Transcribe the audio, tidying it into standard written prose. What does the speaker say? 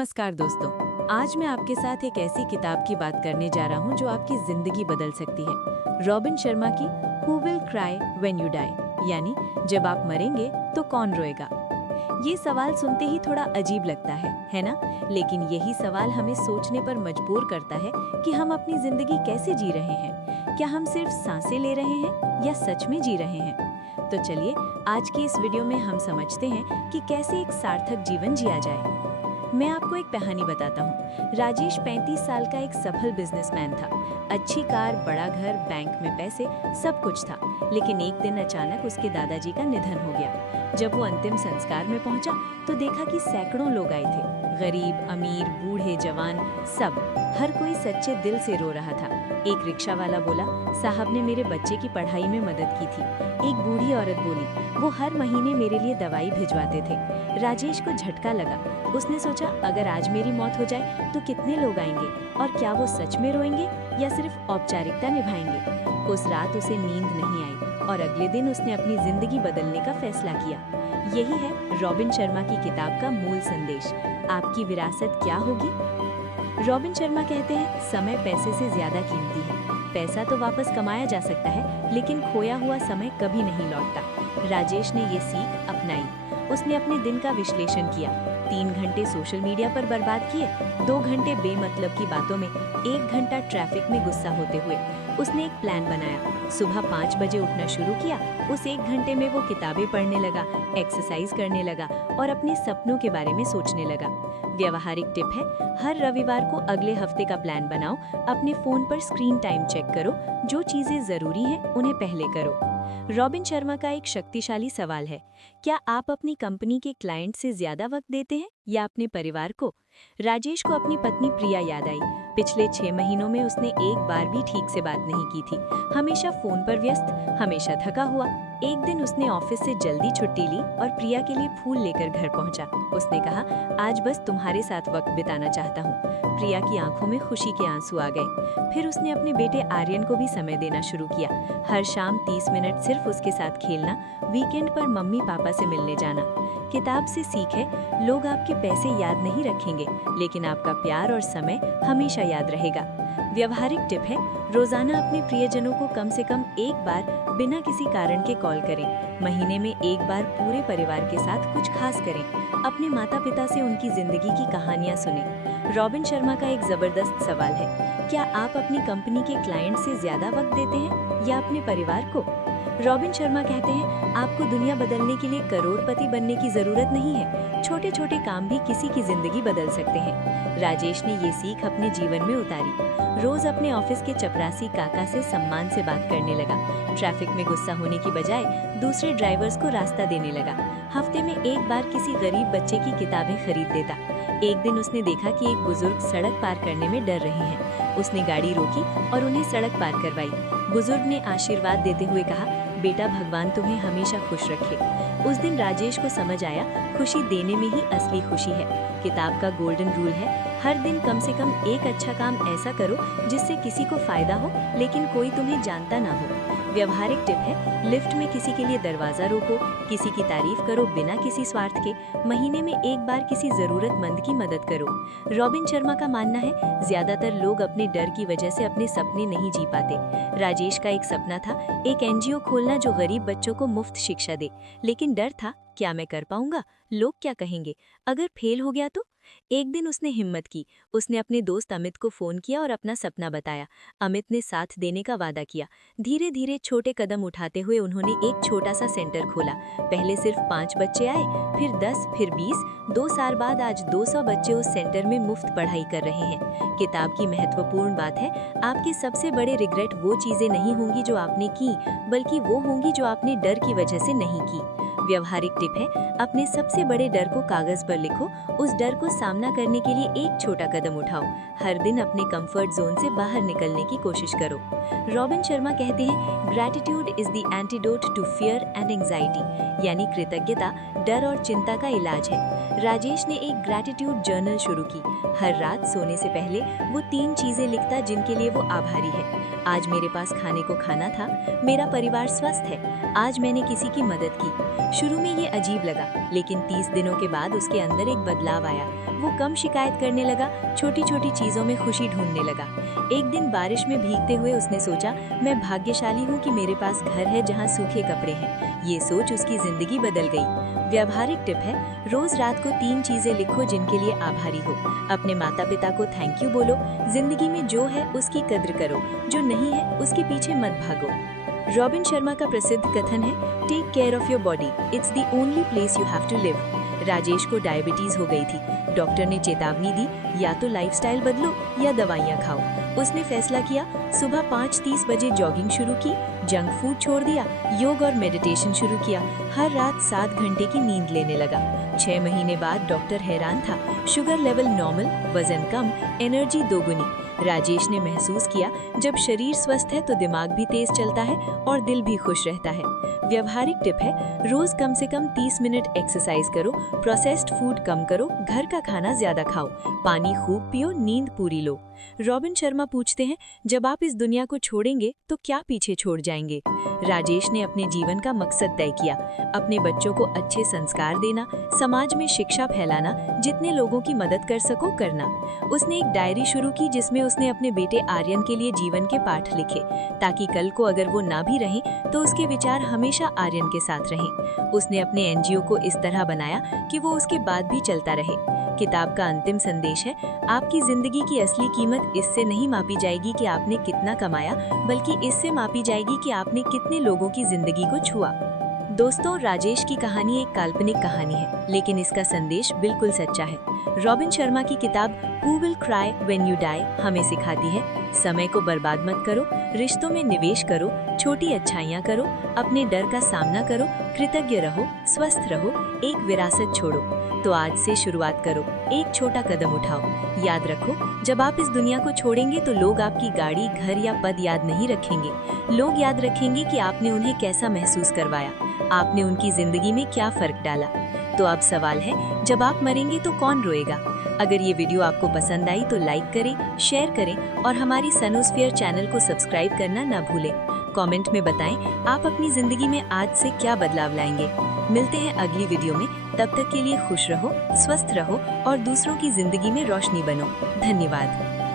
नमस्कार दोस्तों। आज मैं आपके साथ एक ऐसी किताब की बात करने जा रहा हूँ जो आपकी जिंदगी बदल सकती है। रॉबिन शर्मा की who will cry when you die, यानी जब आप मरेंगे तो कौन रोएगा। ये सवाल सुनते ही थोड़ा अजीब लगता है ना? लेकिन यही सवाल हमें सोचने पर मजबूर करता है कि हम अपनी जिंदगी कैसे जी रहे हैं। क्या हम सिर्फ सांसें ले रहे हैं या सच में जी रहे हैं? तो चलिए आज की इस वीडियो में हम समझते हैं कि कैसे एक सार्थक जीवन जिया जाए। मैं आपको एक कहानी बताता हूँ। राजेश 35 साल का एक सफल बिजनेसमैन था। अच्छी कार, बड़ा घर, बैंक में पैसे, सब कुछ था। लेकिन एक दिन अचानक उसके दादाजी का निधन हो गया। जब वो अंतिम संस्कार में पहुंचा तो देखा कि सैकड़ों लोग आए थे। गरीब, अमीर, बूढ़े, जवान, सब। हर कोई सच्चे दिल से रो रहा था। एक रिक्शा वाला बोला, साहब ने मेरे बच्चे की पढ़ाई में मदद की थी। एक बूढ़ी औरत बोली, वो हर महीने मेरे लिए दवाई भिजवाते थे। राजेश को झटका लगा। उसने सोचा, अगर आज मेरी मौत हो जाए तो कितने लोग आएंगे और क्या वो सच में रोएंगे या सिर्फ औपचारिकता निभाएंगे। उस रात उसे नींद नहीं आई और अगले दिन उसने अपनी जिंदगी बदलने का फैसला किया। यही है रॉबिन शर्मा की किताब का मूल संदेश। आपकी विरासत क्या होगी? रॉबिन शर्मा कहते हैं, समय पैसे से ज्यादा कीमती है। पैसा तो वापस कमाया जा सकता है, लेकिन खोया हुआ समय कभी नहीं लौटता। राजेश ने ये सीख अपनाई। उसने अपने दिन का विश्लेषण किया। 3 घंटे सोशल मीडिया पर बर्बाद किए, 2 घंटे बेमतलब की बातों में, 1 घंटा ट्रैफिक में गुस्सा होते हुए। उसने एक प्लान बनाया। सुबह 5 बजे उठना शुरू किया। उस 1 घंटे में वो किताबें पढ़ने लगा, एक्सरसाइज करने लगा और अपने सपनों के बारे में सोचने लगा। व्यावहारिक टिप है, हर रविवार को अगले हफ्ते का प्लान बनाओ। अपने फोन पर स्क्रीन टाइम चेक करो। जो चीजें जरूरी हैं उन्हें पहले करो। रॉबिन शर्मा का एक शक्तिशाली सवाल है, क्या आप अपनी कंपनी के क्लाइंट से ज्यादा वक्त देते हैं या अपने परिवार को? राजेश को अपनी पत्नी प्रिया याद आई। पिछले 6 महीनों में उसने एक बार भी ठीक से बात नहीं की थी। हमेशा फोन पर व्यस्त, हमेशा थका हुआ। एक दिन उसने ऑफिस से जल्दी छुट्टी ली और प्रिया के लिए फूल लेकर घर पहुंचा। उसने कहा, आज बस तुम्हारे साथ वक्त बिताना चाहता हूँ। प्रिया की आंखों में खुशी के आंसू आ गए। फिर उसने अपने बेटे आर्यन को भी समय देना शुरू किया। हर शाम 30 मिनट सिर्फ उसके साथ खेलना, वीकेंड पर मम्मी पापा से मिलने जाना। किताब से सीख है, लोग आपके पैसे याद नहीं रखेंगे, लेकिन आपका प्यार और समय हमेशा याद रहेगा। व्यवहारिक टिप है, रोजाना अपने प्रियजनों को कम से कम एक बार बिना किसी कारण के कॉल करें। महीने में एक बार पूरे परिवार के साथ कुछ खास करें। अपने माता पिता से उनकी जिंदगी की कहानियां सुनें। रॉबिन शर्मा का एक जबरदस्त सवाल है, क्या आप अपनी कंपनी के क्लाइंट से ज्यादा वक्त देते हैं या अपने परिवार को? रॉबिन शर्मा कहते हैं, आपको दुनिया बदलने के लिए करोड़पति बनने की जरूरत नहीं है। छोटे छोटे काम भी किसी की जिंदगी बदल सकते हैं। राजेश ने ये सीख अपने जीवन में उतारी। रोज अपने ऑफिस के चपरासी काका से सम्मान से बात करने लगा। ट्रैफिक में गुस्सा होने की बजाय दूसरे ड्राइवर्स को रास्ता देने लगा। हफ्ते में एक बार किसी गरीब बच्चे की किताबें खरीद देता। एक दिन उसने देखा कि एक बुजुर्ग सड़क पार करने में डर रहे हैं। उसने गाड़ी रोकी और उन्हें सड़क पार करवाई। बुजुर्ग ने आशीर्वाद देते हुए कहा, बेटा, भगवान तुम्हें हमेशा खुश रखे। उस दिन राजेश को समझ आया, खुशी देने में ही असली खुशी है। किताब का गोल्डन रूल है, हर दिन कम से कम एक अच्छा काम ऐसा करो जिससे किसी को फायदा हो, लेकिन कोई तुम्हें जानता ना हो। व्यवहारिक टिप है, लिफ्ट में किसी के लिए दरवाजा रोको, किसी की तारीफ करो बिना किसी स्वार्थ के। महीने में एक बार किसी जरूरतमंद की मदद करो। रॉबिन शर्मा का मानना है, ज्यादातर लोग अपने डर की वजह से अपने सपने नहीं जी पाते। राजेश का एक सपना था, एक एनजीओ खोलना जो गरीब बच्चों को मुफ्त शिक्षा दे, लेकिन डर था, क्या मैं कर पाऊंगा? लोग क्या कहेंगे? अगर फेल हो गया तो? एक दिन उसने हिम्मत की। उसने अपने दोस्त अमित को फोन किया और अपना सपना बताया। अमित ने साथ देने का वादा किया। धीरे धीरे छोटे कदम उठाते हुए उन्होंने एक छोटा सा सेंटर खोला। पहले सिर्फ 5 बच्चे आए, फिर 10, फिर 20। 2 साल बाद आज 200 बच्चे उस सेंटर में मुफ्त पढ़ाई कर रहे हैं। किताब की महत्वपूर्ण बात है, आपके सबसे बड़े रिग्रेट वो चीजें नहीं होंगी जो आपने की, बल्कि वो होंगी जो आपने डर की वजह से नहीं की। व्यवहारिक टिप है, अपने सबसे बड़े डर को कागज पर लिखो। उस डर को सामना करने के लिए एक छोटा कदम उठाओ। हर दिन अपने कंफर्ट जोन से बाहर निकलने की कोशिश करो। रॉबिन शर्मा कहते हैं, gratitude is the antidote to fear and anxiety, यानी कृतज्ञता डर और चिंता का इलाज है। राजेश ने एक ग्रैटिट्यूड जर्नल शुरू की। हर रात सोने से पहले वो 3 चीजें लिखता जिनके लिए वो आभारी है। आज मेरे पास खाने को खाना था, मेरा परिवार स्वस्थ है, आज मैंने किसी की मदद की। शुरू में ये अजीब लगा, लेकिन 30 दिनों के बाद उसके अंदर एक बदलाव आया। वो कम शिकायत करने लगा, छोटी छोटी चीजों में खुशी ढूंढने लगा। एक दिन बारिश में भीगते हुए उसने सोचा, मैं भाग्यशाली हूँ कि मेरे पास घर है जहाँ सूखे कपड़े हैं। ये सोच उसकी जिंदगी बदल गई। व्यावहारिक टिप है, रोज रात को 3 चीजें लिखो जिनके लिए आभारी हो। अपने माता पिता को थैंक यू बोलो। जिंदगी में जो है उसकी कद्र करो, जो नहीं है उसके पीछे मत भागो। रॉबिन शर्मा का प्रसिद्ध कथन है, take care of your body, it's the only place you have to live. Rajesh को डायबिटीज हो गई थी। डॉक्टर ने चेतावनी दी, या तो लाइफस्टाइल बदलो या दवाइयाँ खाओ। उसने फैसला किया, सुबह 5:30 बजे जॉगिंग शुरू की, जंक फूड छोड़ दिया, योग और मेडिटेशन शुरू किया। हर रात 7 घंटे की नींद लेने लगा। 6 महीने बाद डॉक्टर हैरान था, शुगर लेवल नॉर्मल, वजन कम, एनर्जी दोगुनी। राजेश ने महसूस किया, जब शरीर स्वस्थ है तो दिमाग भी तेज चलता है और दिल भी खुश रहता है। व्यवहारिक टिप है, रोज कम से कम 30 मिनट एक्सरसाइज करो, प्रोसेस्ड फूड कम करो, घर का खाना ज्यादा खाओ, पानी खूब पियो, नींद पूरी लो। रॉबिन शर्मा पूछते हैं, जब आप इस दुनिया को छोड़ेंगे तो क्या पीछे छोड़ जाएंगे? राजेश ने अपने जीवन का मकसद तय किया, अपने बच्चों को अच्छे संस्कार देना, समाज में शिक्षा फैलाना, जितने लोगों की मदद कर सको करना। उसने एक डायरी शुरू की जिसमें उसने अपने बेटे आर्यन के लिए जीवन के पाठ लिखे, ताकि कल को अगर वो ना भी रहें तो उसके विचार हमेशा आर्यन के साथ रहें। उसने अपने एनजीओ को इस तरह बनाया कि वो उसके बाद भी चलता रहे। किताब का अंतिम संदेश है, आपकी जिंदगी की असली कीमत इससे नहीं मापी जाएगी कि आपने कितना कमाया, बल्कि इससे मापी जाएगी कि आपने कितने लोगों की जिंदगी को छुआ। दोस्तों, राजेश की कहानी एक काल्पनिक कहानी है, लेकिन इसका संदेश बिल्कुल सच्चा है। रॉबिन शर्मा की किताब who will cry when you die हमें सिखाती है, समय को बर्बाद मत करो, रिश्तों में निवेश करो, छोटी अच्छाइयाँ करो, अपने डर का सामना करो, कृतज्ञ रहो, स्वस्थ रहो, एक विरासत छोड़ो। तो आज से शुरुआत करो, एक छोटा कदम उठाओ। याद रखो, जब आप इस दुनिया को छोड़ेंगे तो लोग आपकी गाड़ी, घर या पद याद नहीं रखेंगे। लोग याद रखेंगे कि आपने उन्हें कैसा महसूस करवाया, आपने उनकी जिंदगी में क्या फर्क डाला। तो अब सवाल है, जब आप मरेंगे तो कौन रोएगा? अगर ये वीडियो आपको पसंद आई तो लाइक करें, शेयर करें और हमारी सनोस्फीयर चैनल को सब्सक्राइब करना ना भूलें। कमेंट में बताएं आप अपनी जिंदगी में आज से क्या बदलाव लाएंगे। मिलते हैं अगली वीडियो में, तब तक के लिए खुश रहो, स्वस्थ रहो और दूसरों की जिंदगी में रोशनी बनो। धन्यवाद।